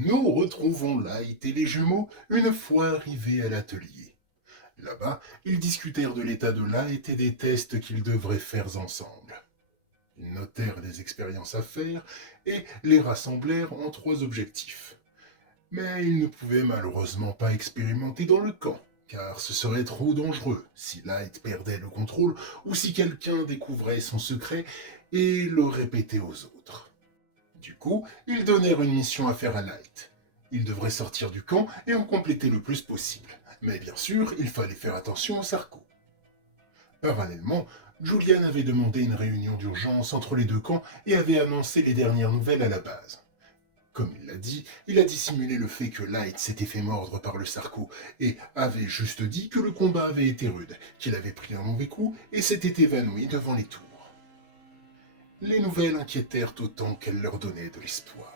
Nous retrouvons Light et les jumeaux une fois arrivés à l'atelier. Là-bas, ils discutèrent de l'état de Light et des tests qu'ils devraient faire ensemble. Ils notèrent les expériences à faire et les rassemblèrent en trois objectifs. Mais ils ne pouvaient malheureusement pas expérimenter dans le camp, car ce serait trop dangereux si Light perdait le contrôle ou si quelqu'un découvrait son secret et le répétait aux autres. Du coup, ils donnèrent une mission à faire à Light. Il devrait sortir du camp et en compléter le plus possible. Mais bien sûr, il fallait faire attention au Sarko. Parallèlement, Julian avait demandé une réunion d'urgence entre les deux camps et avait annoncé les dernières nouvelles à la base. Comme il a dissimulé le fait que Light s'était fait mordre par le Sarko et avait juste dit que le combat avait été rude, qu'il avait pris un mauvais coup et s'était évanoui devant les tours. Les nouvelles inquiétèrent autant qu'elles leur donnaient de l'espoir.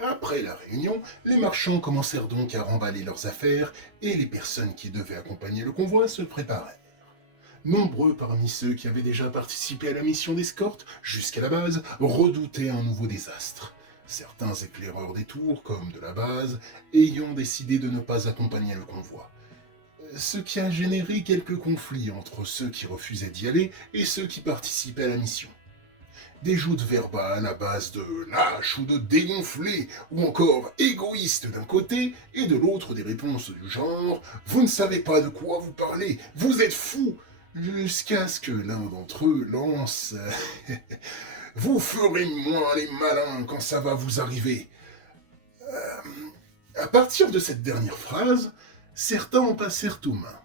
Après la réunion, les marchands commencèrent donc à remballer leurs affaires et les personnes qui devaient accompagner le convoi se préparèrent. Nombreux parmi ceux qui avaient déjà participé à la mission d'escorte jusqu'à la base redoutaient un nouveau désastre. Certains éclaireurs des tours, comme de la base, ayant décidé de ne pas accompagner le convoi. Ce qui a généré quelques conflits entre ceux qui refusaient d'y aller et ceux qui participaient à la mission. Des joutes verbales à base de lâche ou de dégonflé, ou encore égoïste d'un côté, et de l'autre des réponses du genre « Vous ne savez pas de quoi vous parlez, vous êtes fous !» jusqu'à ce que l'un d'entre eux lance Vous ferez moins les malins quand ça va vous arriver. À partir de cette dernière phrase, certains en passèrent aux mains.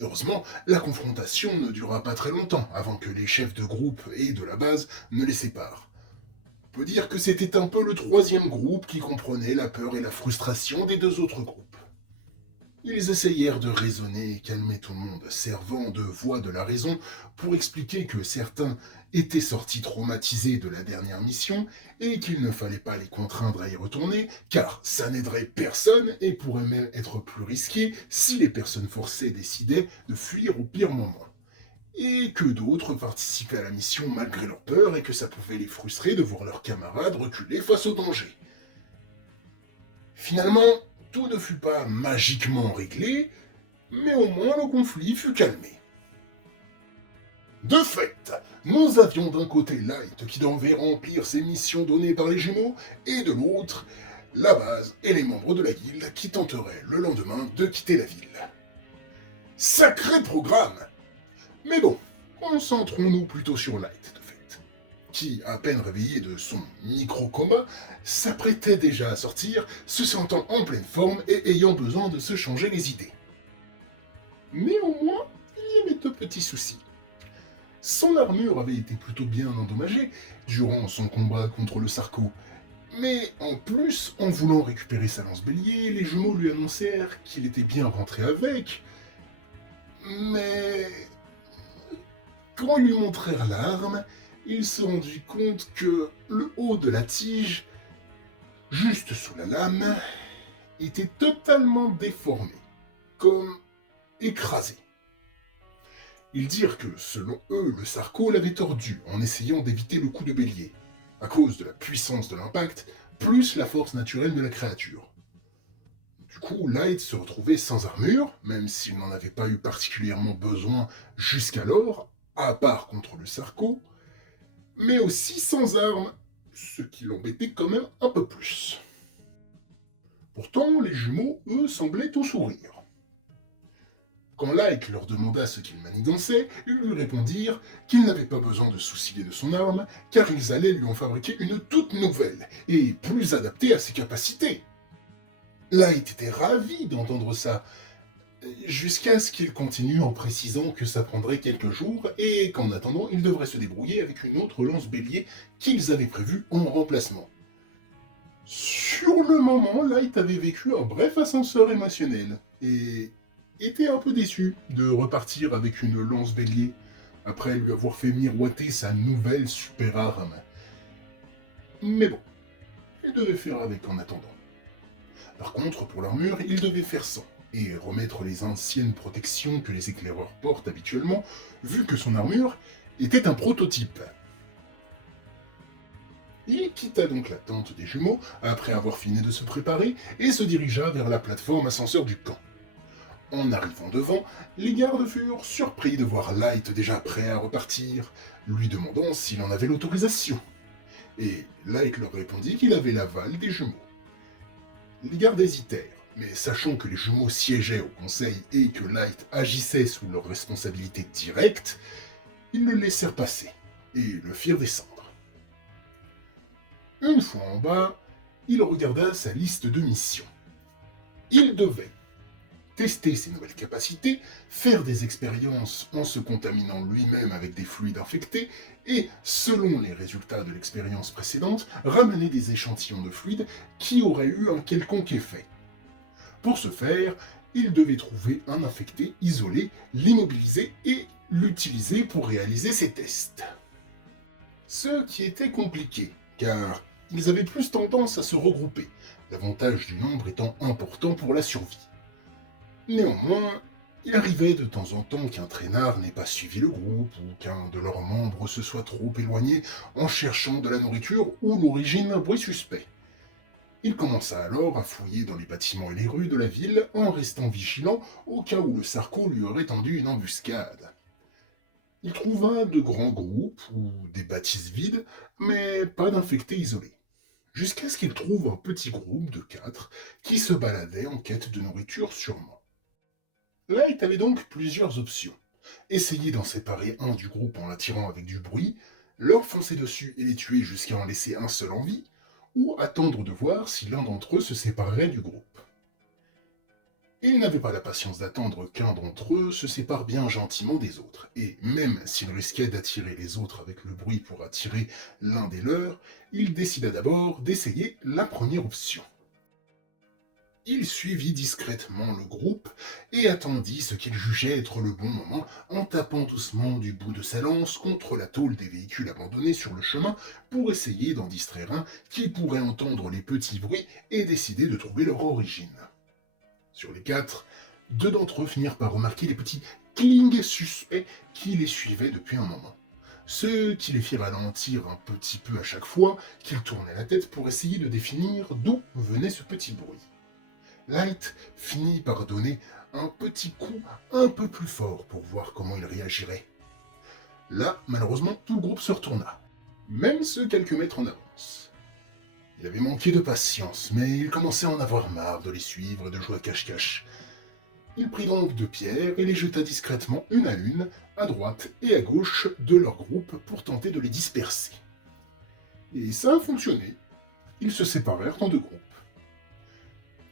Heureusement, la confrontation ne dura pas très longtemps avant que les chefs de groupe et de la base ne les séparent. On peut dire que c'était un peu le troisième groupe qui comprenait la peur et la frustration des deux autres groupes. Ils essayèrent de raisonner et calmer tout le monde, servant de voix de la raison pour expliquer que certains étaient sortis traumatisés de la dernière mission et qu'il ne fallait pas les contraindre à y retourner, car ça n'aiderait personne et pourrait même être plus risqué si les personnes forcées décidaient de fuir au pire moment. Et que d'autres participaient à la mission malgré leur peur et que ça pouvait les frustrer de voir leurs camarades reculer face au danger. Finalement, tout ne fut pas magiquement réglé, mais au moins le conflit fut calmé. De fait, nous avions d'un côté Light qui devait remplir ses missions données par les Gémeaux, et de l'autre, la base et les membres de la guilde qui tenteraient le lendemain de quitter la ville. Sacré programme! Mais bon, concentrons-nous plutôt sur Light, de fait, qui, à peine réveillé de son micro-coma, s'apprêtait déjà à sortir, se sentant en pleine forme et ayant besoin de se changer les idées. Néanmoins, il y avait deux petits soucis. Son armure avait été plutôt bien endommagée durant son combat contre le Sarko, mais en plus, en voulant récupérer sa lance bélier, les jumeaux lui annoncèrent qu'il était bien rentré avec, mais quand ils lui montrèrent l'arme, il se rendit compte que le haut de la tige, juste sous la lame, était totalement déformé, comme écrasé. Ils dirent que, selon eux, le Sarko l'avait tordu en essayant d'éviter le coup de bélier, à cause de la puissance de l'impact, plus la force naturelle de la créature. Du coup, Light se retrouvait sans armure, même s'il n'en avait pas eu particulièrement besoin jusqu'alors, à part contre le Sarko, mais aussi sans armes, ce qui l'embêtait quand même un peu plus. Pourtant, les jumeaux, eux, semblaient tout sourire. Quand Light leur demanda ce qu'il manigançait, ils lui répondirent qu'ils n'avaient pas besoin de soucier de son arme, car ils allaient lui en fabriquer une toute nouvelle, et plus adaptée à ses capacités. Light était ravi d'entendre ça, jusqu'à ce qu'il continue en précisant que ça prendrait quelques jours, et qu'en attendant, ils devraient se débrouiller avec une autre lance bélier qu'ils avaient prévue en remplacement. Sur le moment, Light avait vécu un bref ascenseur émotionnel, et était un peu déçu de repartir avec une lance bélier, après lui avoir fait miroiter sa nouvelle super arme. Mais bon, il devait faire avec en attendant. Par contre, pour l'armure, il devait faire sans, et remettre les anciennes protections que les éclaireurs portent habituellement, vu que son armure était un prototype. Il quitta donc la tente des jumeaux, après avoir fini de se préparer, et se dirigea vers la plateforme ascenseur du camp. En arrivant devant, les gardes furent surpris de voir Light déjà prêt à repartir, lui demandant s'il en avait l'autorisation. Et Light leur répondit qu'il avait l'aval des jumeaux. Les gardes hésitèrent, mais sachant que les jumeaux siégeaient au conseil et que Light agissait sous leur responsabilité directe, ils le laissèrent passer et le firent descendre. Une fois en bas, il regarda sa liste de missions. Il devait tester ses nouvelles capacités, faire des expériences en se contaminant lui-même avec des fluides infectés et, selon les résultats de l'expérience précédente, ramener des échantillons de fluides qui auraient eu un quelconque effet. Pour ce faire, il devait trouver un infecté isolé, l'immobiliser et l'utiliser pour réaliser ses tests. Ce qui était compliqué, car ils avaient plus tendance à se regrouper, l'avantage du nombre étant important pour la survie. Néanmoins, il arrivait de temps en temps qu'un traînard n'ait pas suivi le groupe ou qu'un de leurs membres se soit trop éloigné en cherchant de la nourriture ou l'origine d'un bruit suspect. Il commença alors à fouiller dans les bâtiments et les rues de la ville en restant vigilant au cas où le Sarko lui aurait tendu une embuscade. Il trouva de grands groupes ou des bâtisses vides, mais pas d'infectés isolés. Jusqu'à ce qu'il trouve un petit groupe de 4 qui se baladait en quête de nourriture sûrement. Light avait donc plusieurs options. Essayer d'en séparer un du groupe en l'attirant avec du bruit, leur foncer dessus et les tuer jusqu'à en laisser un seul en vie, ou attendre de voir si l'un d'entre eux se séparerait du groupe. Il n'avait pas la patience d'attendre qu'un d'entre eux se sépare bien gentiment des autres, et même s'il risquait d'attirer les autres avec le bruit pour attirer l'un des leurs, il décida d'abord d'essayer la première option. Il suivit discrètement le groupe et attendit ce qu'il jugeait être le bon moment en tapant doucement du bout de sa lance contre la tôle des véhicules abandonnés sur le chemin pour essayer d'en distraire un qui pourrait entendre les petits bruits et décider de trouver leur origine. Sur les 4, 2 d'entre eux finirent par remarquer les petits clings suspects qui les suivaient depuis un moment. Ce qui les fit ralentir un petit peu à chaque fois qu'ils tournaient la tête pour essayer de définir d'où venait ce petit bruit. Light finit par donner un petit coup un peu plus fort pour voir comment il réagirait. Là, malheureusement, tout le groupe se retourna, même ceux quelques mètres en avance. Il avait manqué de patience, mais il commençait à en avoir marre de les suivre et de jouer à cache-cache. Il prit donc 2 pierres et les jeta discrètement une à une, à droite et à gauche de leur groupe pour tenter de les disperser. Et ça a fonctionné. Ils se séparèrent en 2 groupes.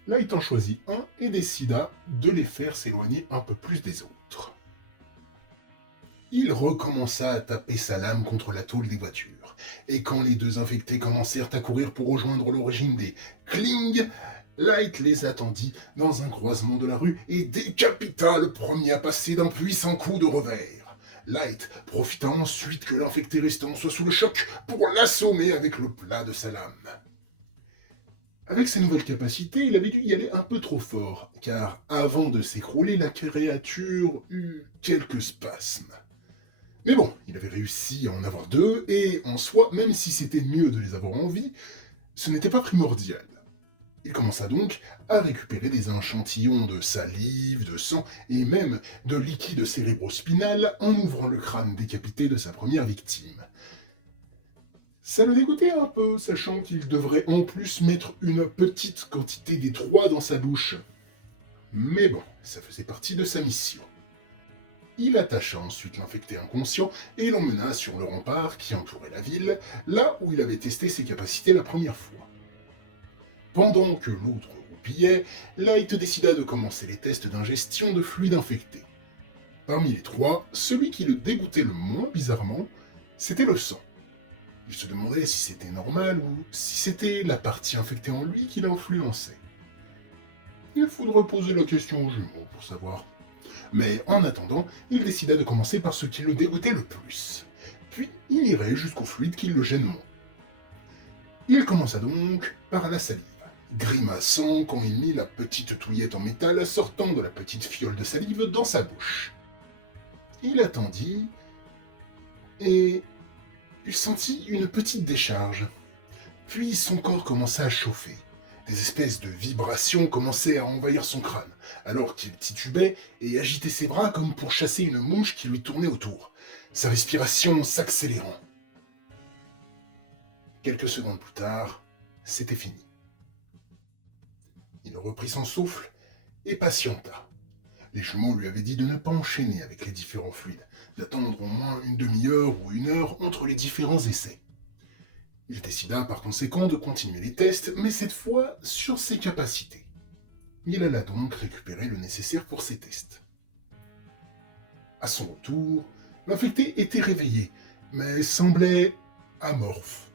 Light en choisit un et décida de les faire s'éloigner un peu plus des autres. Il recommença à taper sa lame contre la tôle des voitures, et quand les 2 infectés commencèrent à courir pour rejoindre l'origine des clings, Light les attendit dans un croisement de la rue et décapita le premier à passer d'un puissant coup de revers. Light profita ensuite que l'infecté restant soit sous le choc pour l'assommer avec le plat de sa lame. Avec ses nouvelles capacités, il avait dû y aller un peu trop fort, car avant de s'écrouler, la créature eut quelques spasmes. Mais bon, il avait réussi à en avoir 2, et en soi, même si c'était mieux de les avoir en vie, ce n'était pas primordial. Il commença donc à récupérer des échantillons de salive, de sang et même de liquide cérébrospinal en ouvrant le crâne décapité de sa première victime. Ça le dégoûtait un peu, sachant qu'il devrait en plus mettre une petite quantité des 3 dans sa bouche. Mais bon, ça faisait partie de sa mission. Il attacha ensuite l'infecté inconscient et l'emmena sur le rempart qui entourait la ville, là où il avait testé ses capacités la première fois. Pendant que l'autre roupillait, Light décida de commencer les tests d'ingestion de fluide infecté. Parmi les 3, celui qui le dégoûtait le moins bizarrement, c'était le sang. Il se demandait si c'était normal ou si c'était la partie infectée en lui qui l'influençait. Il faudrait poser la question aux jumeaux pour savoir. Mais en attendant, il décida de commencer par ce qui le dégoûtait le plus. Puis il irait jusqu'au fluide qui le gêne moins. Il commença donc par la salive, grimaçant quand il mit la petite touillette en métal sortant de la petite fiole de salive dans sa bouche. Il attendit et il sentit une petite décharge. Puis son corps commença à chauffer. Des espèces de vibrations commençaient à envahir son crâne, alors qu'il titubait et agitait ses bras comme pour chasser une mouche qui lui tournait autour, sa respiration s'accélérant. Quelques secondes plus tard, c'était fini. Il reprit son souffle et patienta. Les jumeaux lui avaient dit de ne pas enchaîner avec les différents fluides, d'attendre au moins une demi-heure ou une heure entre les différents essais. Il décida par conséquent de continuer les tests, mais cette fois sur ses capacités. Il alla donc récupérer le nécessaire pour ses tests. À son retour, l'infecté était réveillé, mais semblait amorphe.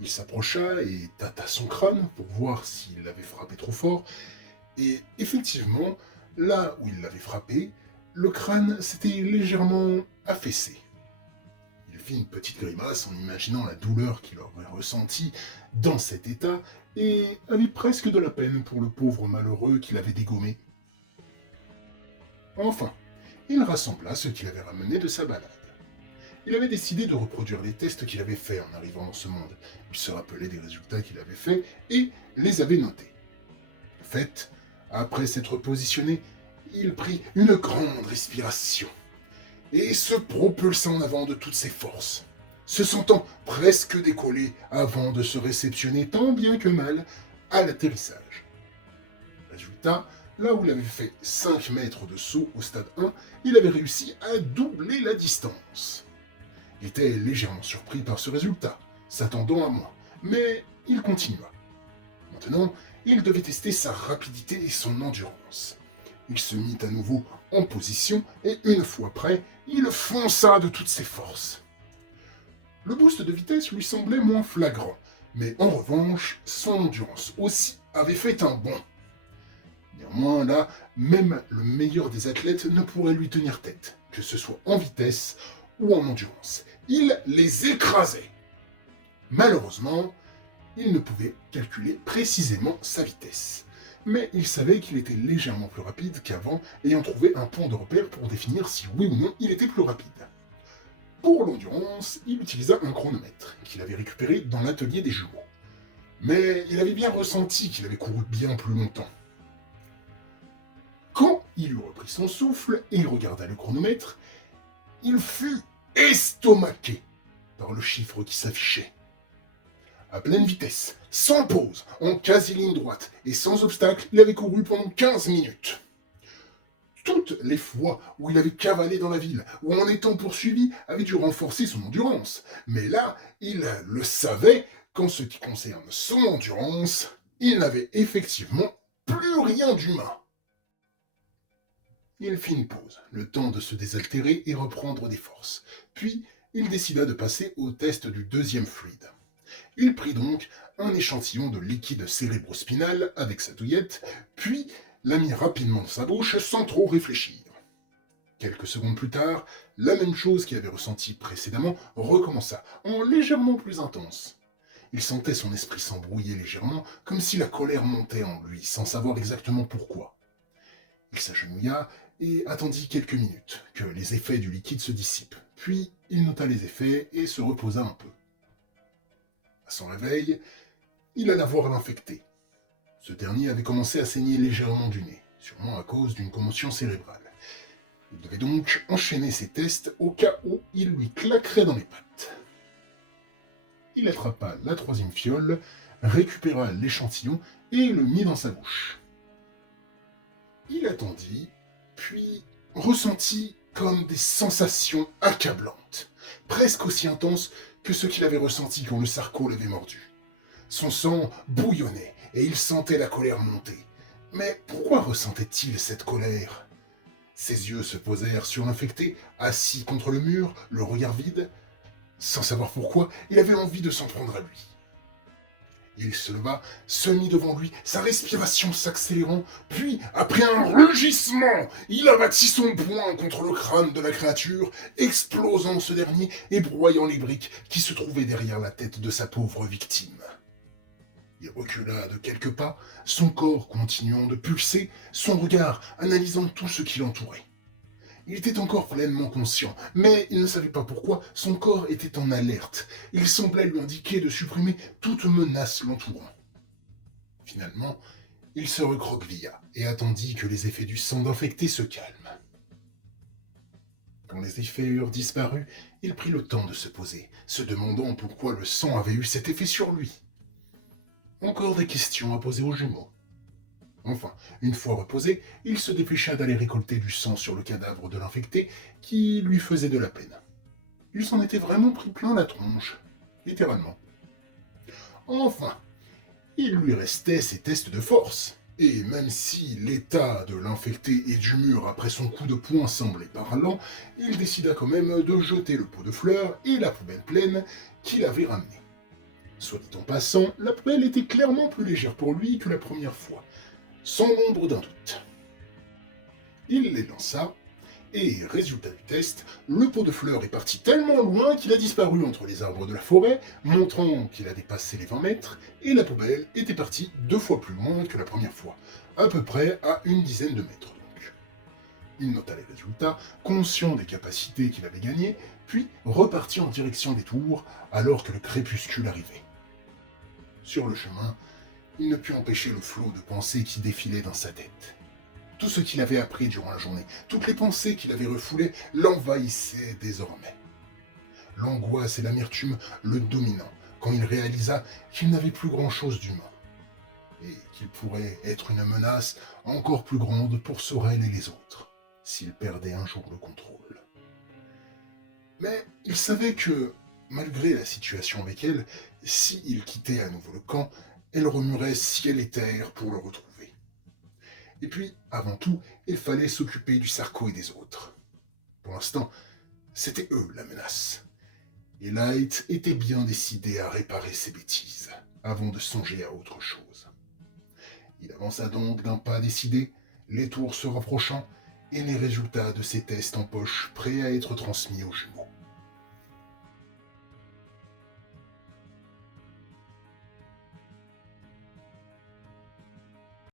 Il s'approcha et tâta son crâne pour voir s'il l'avait frappé trop fort, et effectivement, là où il l'avait frappé, le crâne s'était légèrement affaissé. Il fit une petite grimace en imaginant la douleur qu'il aurait ressentie dans cet état et avait presque de la peine pour le pauvre malheureux qu'il avait dégommé. Enfin, il rassembla ce qu'il avait ramené de sa balade. Il avait décidé de reproduire les tests qu'il avait faits en arrivant dans ce monde. Il se rappelait des résultats qu'il avait faits et les avait notés. En fait, après s'être positionné, il prit une grande respiration et se propulsa en avant de toutes ses forces, se sentant presque décoller avant de se réceptionner tant bien que mal à l'atterrissage. Résultat, là où il avait fait 5 mètres de saut au stade 1, il avait réussi à doubler la distance. Il était légèrement surpris par ce résultat, s'attendant à moins, mais il continua. Maintenant, il devait tester sa rapidité et son endurance. Il se mit à nouveau en position et une fois prêt, il fonça de toutes ses forces. Le boost de vitesse lui semblait moins flagrant, mais en revanche, son endurance aussi avait fait un bond. Néanmoins, là, même le meilleur des athlètes ne pourrait lui tenir tête, que ce soit en vitesse ou en endurance. Il les écrasait. Malheureusement, il ne pouvait calculer précisément sa vitesse. Mais il savait qu'il était légèrement plus rapide qu'avant, ayant trouvé un point de repère pour définir si oui ou non il était plus rapide. Pour l'endurance, il utilisa un chronomètre, qu'il avait récupéré dans l'atelier des jumeaux. Mais il avait bien ressenti qu'il avait couru bien plus longtemps. Quand il eut repris son souffle et regarda le chronomètre, il fut estomaqué par le chiffre qui s'affichait. À pleine vitesse, sans pause, en quasi-ligne droite et sans obstacle, il avait couru pendant 15 minutes. Toutes les fois où il avait cavalé dans la ville, ou en étant poursuivi, avait dû renforcer son endurance. Mais là, il le savait, qu'en ce qui concerne son endurance, il n'avait effectivement plus rien d'humain. Il fit une pause, le temps de se désaltérer et reprendre des forces. Puis, il décida de passer au test du deuxième fluide. Il prit donc un échantillon de liquide cérébrospinal avec sa douillette, puis la mit rapidement dans sa bouche sans trop réfléchir. Quelques secondes plus tard, la même chose qu'il avait ressentie précédemment recommença, en légèrement plus intense. Il sentait son esprit s'embrouiller légèrement, comme si la colère montait en lui, sans savoir exactement pourquoi. Il s'agenouilla et attendit quelques minutes, que les effets du liquide se dissipent. Puis, il nota les effets et se reposa un peu. À son réveil, il alla voir l'infecté. Ce dernier avait commencé à saigner légèrement du nez, sûrement à cause d'une commotion cérébrale. Il devait donc enchaîner ses tests au cas où il lui claquerait dans les pattes. Il attrapa la troisième fiole, récupéra l'échantillon et le mit dans sa bouche. Il attendit, puis ressentit comme des sensations accablantes, presque aussi intenses que ce qu'il avait ressenti quand le sarco l'avait mordu. Son sang bouillonnait et il sentait la colère monter. Mais pourquoi ressentait-il cette colère ? Ses yeux se posèrent sur l'infecté, assis contre le mur, le regard vide. Sans savoir pourquoi, il avait envie de s'en prendre à lui. Il se leva, se mit devant lui, sa respiration s'accélérant, puis, après un rugissement, il abattit son poing contre le crâne de la créature, explosant ce dernier et broyant les briques qui se trouvaient derrière la tête de sa pauvre victime. Il recula de quelques pas, son corps continuant de pulser, son regard analysant tout ce qui l'entourait. Il était encore pleinement conscient, mais il ne savait pas pourquoi son corps était en alerte. Il semblait lui indiquer de supprimer toute menace l'entourant. Finalement, il se recroquevilla et attendit que les effets du sang d'infecté se calment. Quand les effets eurent disparu, il prit le temps de se poser, se demandant pourquoi le sang avait eu cet effet sur lui. Encore des questions à poser aux jumeaux. Enfin, une fois reposé, il se dépêcha d'aller récolter du sang sur le cadavre de l'infecté qui lui faisait de la peine. Il s'en était vraiment pris plein la tronche, littéralement. Enfin, il lui restait ses tests de force. Et même si l'état de l'infecté et du mur après son coup de poing semblait parlant, il décida quand même de jeter le pot de fleurs et la poubelle pleine qu'il avait ramenée. Soit dit en passant, la poubelle était clairement plus légère pour lui que la première fois, sans l'ombre d'un doute. Il les lança, et résultat du test, le pot de fleurs est parti tellement loin qu'il a disparu entre les arbres de la forêt, montrant qu'il a dépassé les 20 mètres, et la poubelle était partie 2 fois plus loin que la première fois, à peu près à une dizaine de mètres donc. Il nota les résultats, conscient des capacités qu'il avait gagnées, puis repartit en direction des tours, alors que le crépuscule arrivait. Sur le chemin, il ne put empêcher le flot de pensées qui défilaient dans sa tête. Tout ce qu'il avait appris durant la journée, toutes les pensées qu'il avait refoulées, l'envahissaient désormais. L'angoisse et l'amertume le dominant quand il réalisa qu'il n'avait plus grand-chose d'humain, et qu'il pourrait être une menace encore plus grande pour Sorel et les autres, s'il perdait un jour le contrôle. Mais il savait que, malgré la situation avec elle, s'il quittait à nouveau le camp, elle remuerait ciel et terre pour le retrouver. Et puis, avant tout, il fallait s'occuper du Sarko et des autres. Pour l'instant, c'était eux la menace. Et Light était bien décidé à réparer ses bêtises, avant de songer à autre chose. Il avança donc d'un pas décidé, les tours se rapprochant, et les résultats de ses tests en poche prêts à être transmis aux jumeaux.